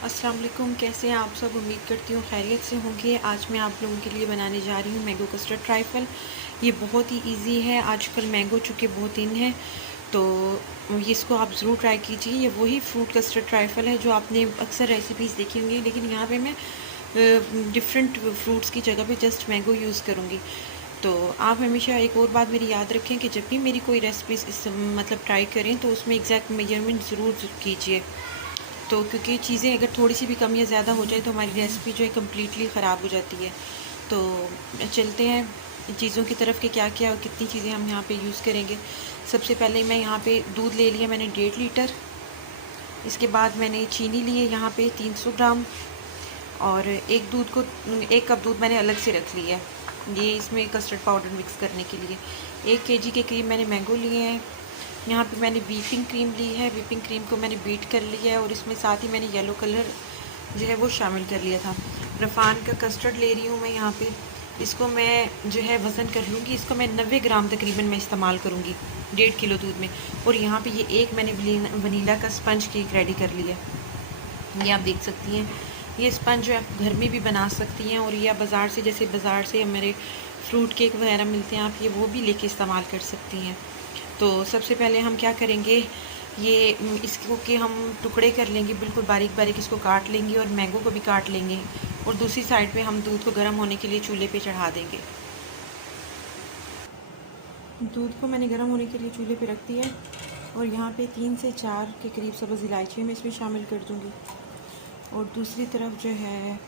अस्सलाम वालेकुम, कैसे हैं आप सब। उम्मीद करती हूँ खैरियत से होंगे। आज मैं आप लोगों के लिए बनाने जा रही हूँ मैंगो कस्टर्ड ट्राइफल। ये बहुत ही इजी है। आजकल मैंगो चूँकि बहुत इन है तो ये इसको आप ज़रूर ट्राई कीजिए। ये वही फ्रूट कस्टर्ड ट्राइफल है जो आपने अक्सर रेसिपीज़ देखी होंगी, लेकिन यहाँ पे मैं डिफरेंट फ्रूट्स की जगह पे जस्ट मैंगो यूज़ करूँगी। तो आप हमेशा एक और बात मेरी याद रखें कि जब भी मेरी कोई रेसिपीज़ मतलब ट्राई करें तो उसमें एग्जैक्ट मेजरमेंट ज़रूर कीजिए। तो क्योंकि चीज़ें अगर थोड़ी सी भी कम या ज़्यादा हो जाए तो हमारी रेसिपी जो है कम्प्लीटली ख़राब हो जाती है। तो चलते हैं चीज़ों की तरफ कि क्या क्या और कितनी चीज़ें हम यहाँ पे यूज़ करेंगे। सबसे पहले मैं यहाँ पे दूध ले लिया मैंने 1.5 लीटर। इसके बाद मैंने चीनी ली है यहाँ पे 300 ग्राम। और एक कप दूध मैंने अलग से रख लिया है ये इसमें कस्टर्ड पाउडर मिक्स करने के लिए। 1 kg के करीब मैंने मैंगो लिए हैं। यहाँ पे मैंने व्हिपिंग क्रीम ली है। व्हिपिंग क्रीम को मैंने बीट कर लिया है और इसमें साथ ही मैंने येलो कलर जो है वो शामिल कर लिया था। रफ़ान का कस्टर्ड ले रही हूँ मैं यहाँ पे। इसको मैं जो है वज़न कर लूँगी। इसको मैं 90 ग्राम तकरीबन मैं इस्तेमाल करूँगी 1.5 किलो दूध में। और यहाँ पे ये एक मैंने वनीला का स्पंज केक रेडी कर लिया। ये आप देख सकती हैं। ये स्पंज जो आप घर में भी बना सकती हैं और या बाज़ार से, जैसे बाज़ार से मेरे फ्रूट केक वगैरह मिलते हैं, आप ये वो भी लेके इस्तेमाल कर सकती हैं। तो सबसे पहले हम क्या करेंगे, ये इसको के हम टुकड़े कर लेंगे, बिल्कुल बारीक बारीक इसको काट लेंगे और मैंगो को भी काट लेंगे। और दूसरी साइड पे हम दूध को गर्म होने के लिए चूल्हे पे चढ़ा देंगे। दूध को मैंने गर्म होने के लिए चूल्हे पे रख दिया है और यहाँ पे 3 से 4 के करीब सब्ज़ इलायची मैं इसमें शामिल कर दूँगी। और दूसरी तरफ जो है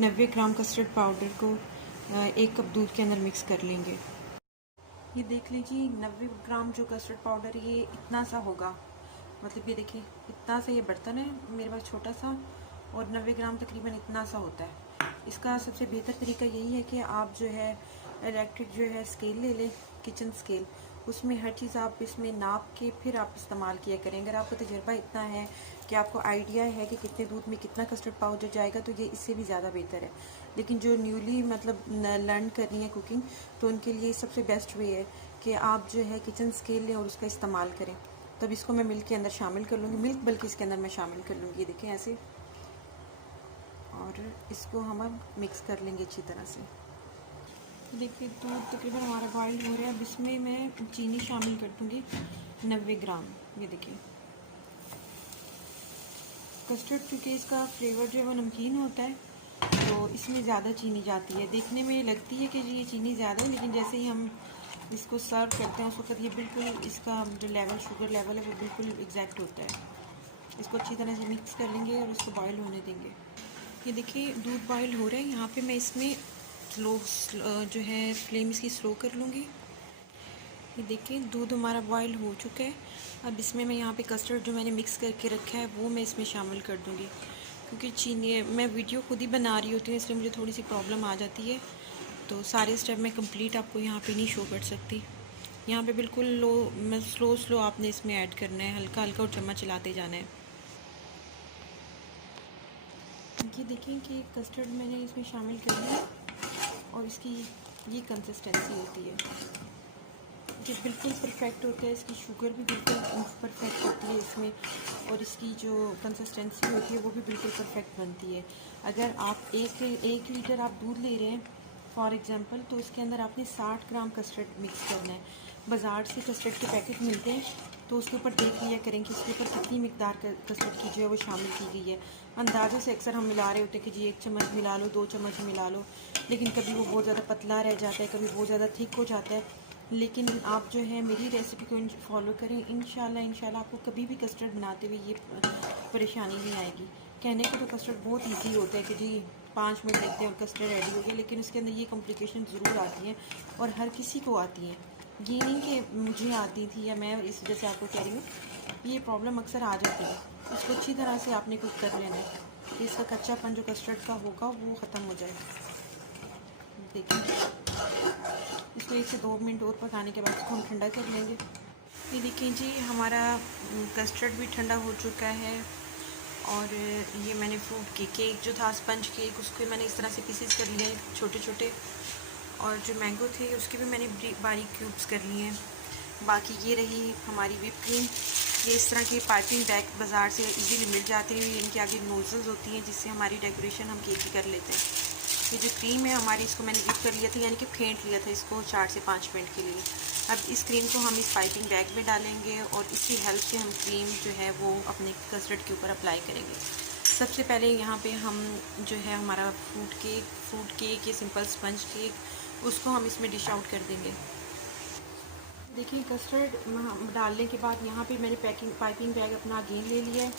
90 ग्राम कस्टर्ड पाउडर को 1 कप दूध के अंदर मिक्स कर लेंगे। ये देख लीजिए 90 ग्राम जो कस्टर्ड पाउडर ये इतना सा होगा। मतलब ये देखिए इतना सा ये बर्तन है मेरे पास छोटा सा और 90 ग्राम तकरीबन इतना सा होता है। इसका सबसे बेहतर तरीका यही है कि आप जो है इलेक्ट्रिक जो है स्केल ले लें, किचन स्केल। उसमें हर चीज़ आप इसमें नाप के फिर आप इस्तेमाल किया करें। अगर आपका तजुर्बा इतना है कि आपको आइडिया है कि कितने दूध में कितना कस्टर्ड पाउडर जाएगा तो ये इससे भी ज़्यादा बेहतर है। लेकिन जो न्यूली मतलब लर्न कर रही है कुकिंग, तो उनके लिए सबसे बेस्ट वे है कि आप जो है किचन स्केल लें और उसका इस्तेमाल करें। तब इसको मैं मिल्क के अंदर शामिल कर लूँगी, मिल्क बल्कि इसके अंदर मैं शामिल कर लूँगी। ये देखें ऐसे। और इसको हम अब मिक्स कर लेंगे अच्छी तरह से। देखिए दूध तकरीबन हमारा बॉइल हो रहा है। अब इसमें मैं चीनी शामिल कर दूँगी 90 ग्राम। ये देखिए कस्टर्ड क्योंकि इसका फ्लेवर जो है वो नमकीन होता है तो इसमें ज़्यादा चीनी जाती है। देखने में लगती है कि जी ये चीनी ज़्यादा है, लेकिन जैसे ही हम इसको सर्व करते हैं उस वक्त ये बिल्कुल इसका जो लेवल शुगर लेवल है वो बिल्कुल एग्जैक्ट होता है। इसको अच्छी तरह से मिक्स कर लेंगे और इसको बॉयल होने देंगे। ये देखिए दूध बॉयल हो रहा है। यहाँ पे मैं इसमें स्लो जो है फ्लेम इसकी स्लो कर लूँगी। ये देखिए दूध हमारा बॉयल हो चुका है। अब इसमें मैं यहाँ पे कस्टर्ड जो मैंने मिक्स करके रखा है वो मैं इसमें शामिल कर दूँगी। क्योंकि चीनी मैं वीडियो खुद ही बना रही होती हूँ इसलिए मुझे थोड़ी सी प्रॉब्लम आ जाती है, तो सारे स्टेप मैं कंप्लीट आपको यहाँ पे नहीं शो कर सकती। यहाँ पे बिल्कुल लो मैं स्लो आपने इसमें ऐड करना है, हल्का हल्का और चम्मच चलाते जाना है। ये देखें कि कस्टर्ड मैंने इसमें शामिल कर दिया और इसकी ये कंसिस्टेंसी होती है। ये बिल्कुल परफेक्ट होता है। इसकी शुगर भी बिल्कुल परफेक्ट होती है इसमें और इसकी जो कंसिस्टेंसी होती है वो भी बिल्कुल परफेक्ट बनती है। अगर आप एक लीटर आप दूध ले रहे हैं फॉर एग्ज़ाम्पल, तो उसके अंदर आपने 60 ग्राम कस्टर्ड मिक्स करना है। बाज़ार से कस्टर्ड के पैकेट मिलते हैं तो उसके ऊपर देख लिया करें कि उसके ऊपर कितनी मिकदार कस्टर्ड की जो है वो शामिल की गई है। अंदाज़े से अक्सर हम मिला रहे होते हैं कि जी 1 चम्मच मिला लो, 2 चम्मच मिला लो, लेकिन कभी वो बहुत ज़्यादा पतला रह जाता है, कभी बहुत ज़्यादा थिक हो जाता है। लेकिन आप जो है मेरी रेसिपी को फॉलो करें, इंशाल्लाह आपको कभी भी कस्टर्ड बनाते हुए ये परेशानी नहीं आएगी। कहने को तो कस्टर्ड बहुत इजी होता है कि जी 5 मिनट लगते हैं और कस्टर्ड रेडी हो गया, लेकिन उसके अंदर ये कॉम्प्लिकेशन ज़रूर आती हैं और हर किसी को आती हैं। ये नहीं कि मुझे आती थी या मैं इस वजह से आपको कह रही हूँ, ये प्रॉब्लम अक्सर आ जाती है। इसको अच्छी तरह से आपने कुक कर लेना है कि इसका कच्चापन जो कस्टर्ड का होगा वो ख़त्म हो जाए। देखिए इसको 1 से 2 मिनट और पकाने के बाद इसको हम ठंडा कर लेंगे। ये देखिए जी हमारा कस्टर्ड भी ठंडा हो चुका है और ये मैंने फ्रूट केक जो था स्पंज केक उसको मैंने इस तरह से पीसेस कर लिए छोटे छोटे, और जो मैंगो थे उसके भी मैंने बारीक क्यूब्स कर लिए हैं। बाकी ये रही हमारी व्हिप क्रीम। ये इस तरह के पाइपिंग बैग बाज़ार से इजीली मिल जाते हैं। इनके आगे नोज़ल्स होती हैं जिससे हमारी डेकोरेशन हम केक की कर लेते हैं। ये जो क्रीम है हमारी, इसको मैंने डिप कर लिया था, यानी कि फेंट लिया था इसको 4 से 5 मिनट के लिए। अब इस क्रीम को हम इस पाइपिंग बैग में डालेंगे और इसकी हेल्प से हम क्रीम जो है वो अपने कस्टर्ड के ऊपर अप्लाई करेंगे। सबसे पहले यहाँ पे हम जो है हमारा फ्रूट केक या सिंपल स्पंज केक, उसको हम इसमें डिश आउट कर देंगे। देखिए कस्टर्ड डालने के बाद यहाँ पे मैंने पाइपिंग बैग अपना अगेन ले लिया है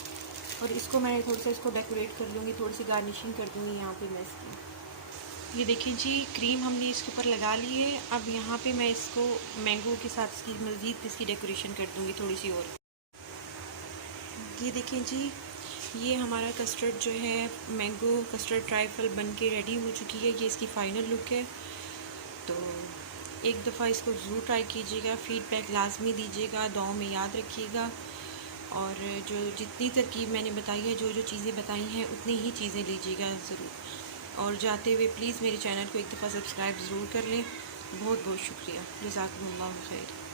और इसको मैं थोड़ा सा इसको डेकोरेट कर लूँगी, थोड़ी सी गार्निशिंग कर दूँगी यहाँ पे मैं इसकी। ये देखिए जी, क्रीम हमने इसके ऊपर लगा ली है। अब यहाँ पे मैं इसको मैंगो के साथ इसकी मज़ीद इसकी डेकोरेशन कर दूँगी थोड़ी सी और। ये देखें जी, ये हमारा कस्टर्ड जो है मैंगो कस्टर्ड ट्राइफल बन के रेडी हो चुकी है। ये इसकी फ़ाइनल लुक है। तो एक दफ़ा इसको ज़रूर ट्राई कीजिएगा, फ़ीडबैक लाजमी दीजिएगा, दुआओं में याद रखिएगा। और जो जितनी तरकीब मैंने बताई है, जो जो चीज़ें बताई हैं, उतनी ही चीज़ें लीजिएगा ज़रूर। और जाते हुए प्लीज़ मेरे चैनल को एक दफ़ा सब्सक्राइब ज़रूर कर लें। बहुत बहुत शुक्रिया। जज़ाकुमुल्लाह खैर।